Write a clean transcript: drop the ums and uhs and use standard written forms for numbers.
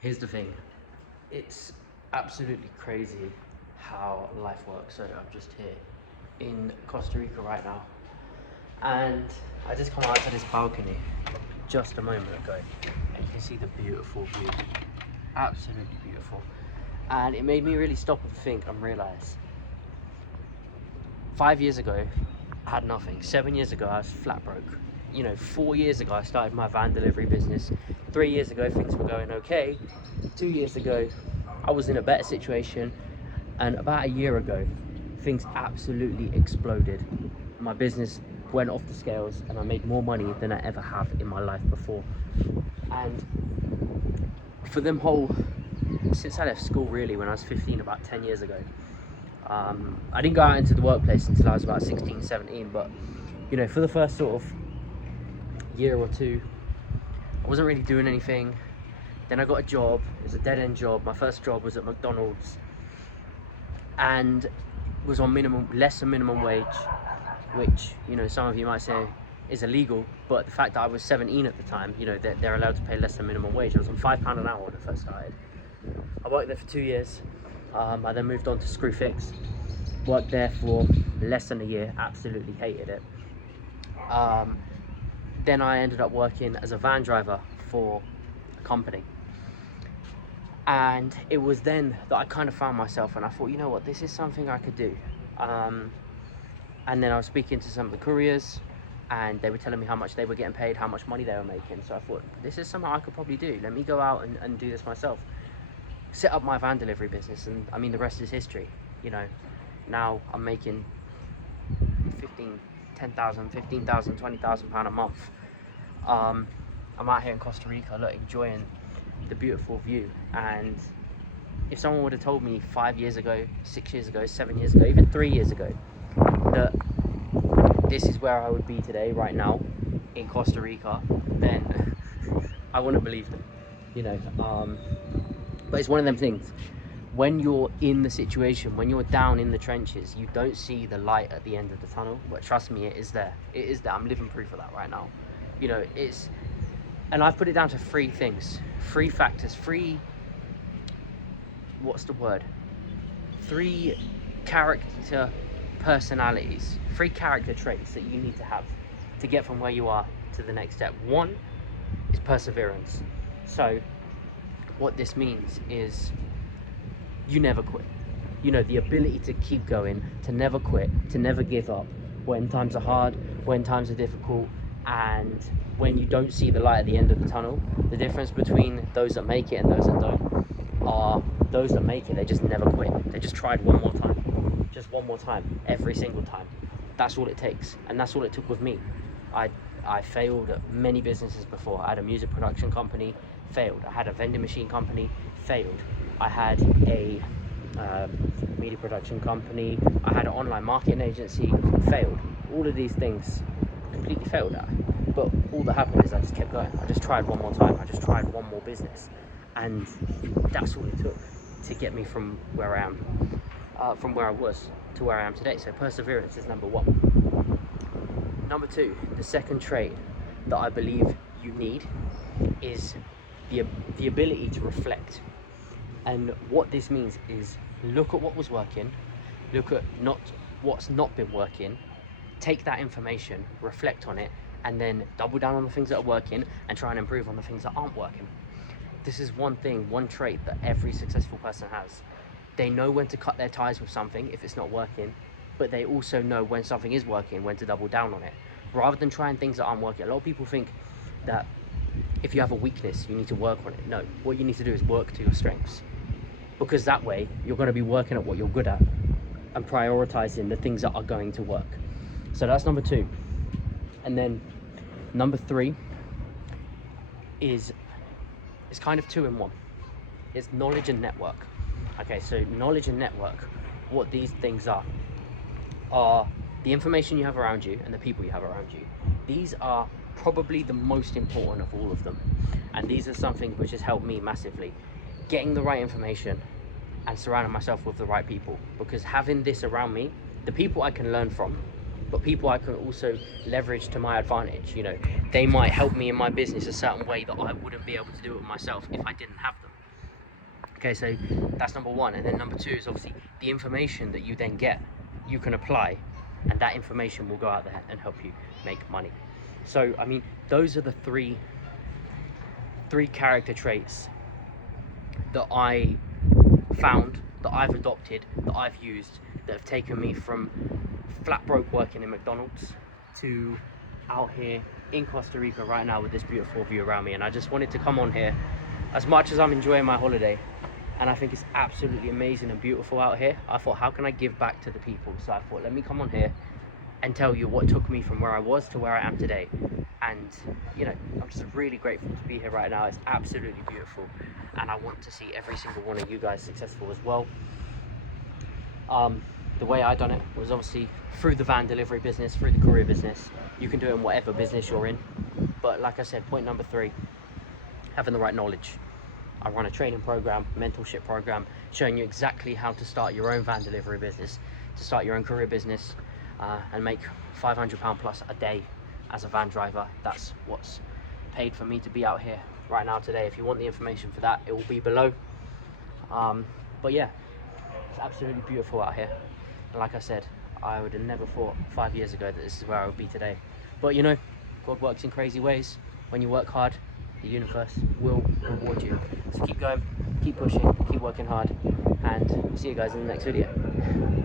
Here's the thing, it's absolutely crazy how life works. So I'm just here in Costa Rica right now, and I just come out to this balcony just a moment ago, and you can see the beautiful view, absolutely beautiful. And it made me really stop and think and realize 5 years ago I had nothing. 7 years ago I was flat broke. 4 years ago I started my van delivery business. 3 years ago things were going okay. 2 years ago I was in a better situation, and about a year ago things absolutely exploded. My business went off the scales and I made more money than I ever have in my life before. And for them since I left school, really, when I was 15, about 10 years ago, I didn't go out into the workplace until I was about 16, 17, but for the first sort of year or two I wasn't really doing anything. Then I got a job. It was a dead-end job. My first job was at McDonald's and was on less than minimum wage, which some of you might say is illegal, but the fact that I was 17 at the time, they're allowed to pay less than minimum wage. I was on £5 an hour when I first started. I worked there for 2 years. I then moved on to Screwfix, worked there for less than a year, absolutely hated it. Then I ended up working as a van driver for a company, and it was then that I kind of found myself, and I thought, you know what, this is something I could do. And then I was speaking to some of the couriers, and they were telling me how much they were getting paid, how much money they were making. So I thought, this is something I could probably do. Let me go out and do this myself. Set up my van delivery business, and I mean, the rest is history. Now I'm making 10,000, 15,000, 20,000 pound a month. I'm out here in Costa Rica, enjoying the beautiful view. And if someone would have told me 5 years ago, 6 years ago, 7 years ago, even 3 years ago, that this is where I would be today, right now, in Costa Rica, then I wouldn't believe them. But it's one of them things. When you're in the situation, when you're down in the trenches, you don't see the light at the end of the tunnel. But trust me, it is there. It is there. I'm living proof of that right now. And I've put it down to 3 things, 3 factors, 3 character personalities, 3 character traits that you need to have to get from where you are to the next step. 1 is perseverance. So what this means is you never quit. The ability to keep going, to never quit, to never give up when times are hard, when times are difficult, and when you don't see the light at the end of the tunnel. The difference between those that make it and those that don't are those that make it, they just never quit. They just tried one more time, just one more time, every single time. That's all it takes, and that's all it took with me. I failed at many businesses before. I had a music production company, failed. I had a vending machine company, failed. I had a media production company. I had an online marketing agency, failed. All of these things completely failed at. But all that happened is I just kept going. I just tried one more time. I just tried one more business. And that's all it took to get me from where I am, from where I was to where I am today. So perseverance is number 1. Number 2, the second trait that I believe you need is the ability to reflect. And what this means is look at what was working, look at what's not been working, take that information, reflect on it, and then double down on the things that are working and try and improve on the things that aren't working. This is one trait that every successful person has. They know when to cut their ties with something if it's not working, but they also know when something is working, when to double down on it, rather than trying things that aren't working. A lot of people think that if you have a weakness, you need to work on it. No, what you need to do is work to your strengths, because that way you're going to be working at what you're good at and prioritizing the things that are going to work. So that's number 2. And then number 3 is, it's kind of 2 in 1. It's knowledge and network. Okay, so knowledge and network, what these things are the information you have around you and the people you have around you. These are probably the most important of all of them, and these are something which has helped me massively. Getting the right information and surrounding myself with the right people, because having this around me, the people I can learn from, but people I can also leverage to my advantage. They might help me in my business a certain way that I wouldn't be able to do it myself if I didn't have them. Okay, so that's number one. And then number two is obviously the information that you then get, you can apply, and that information will go out there and help you make money. So, I mean, those are the three character traits that I found, that I've adopted, that I've used, that have taken me from flat broke working in McDonald's to out here in Costa Rica right now with this beautiful view around me. And I just wanted to come on here, as much as I'm enjoying my holiday, and I think it's absolutely amazing and beautiful out here, I thought, how can I give back to the people? So I thought, let me come on here and tell you what took me from where I was to where I am today. And you know, I'm just really grateful to be here right now. It's absolutely beautiful, and I want to see every single one of you guys successful as well. The way I done it was obviously through the van delivery business, through the courier business. You can do it in whatever business you're in, but like I said, point number 3, having the right knowledge. I run a training program, mentorship program, showing you exactly how to start your own van delivery business, to start your own courier business, and make £500 plus a day as a van driver. That's what's paid for me to be out here right now today. If you want the information for that, it will be below. But yeah, it's absolutely beautiful out here. And like I said, I would have never thought 5 years ago that this is where I would be today. But you know, God works in crazy ways. When you work hard, the universe will reward you. So keep going, keep pushing, keep working hard, and see you guys in the next video.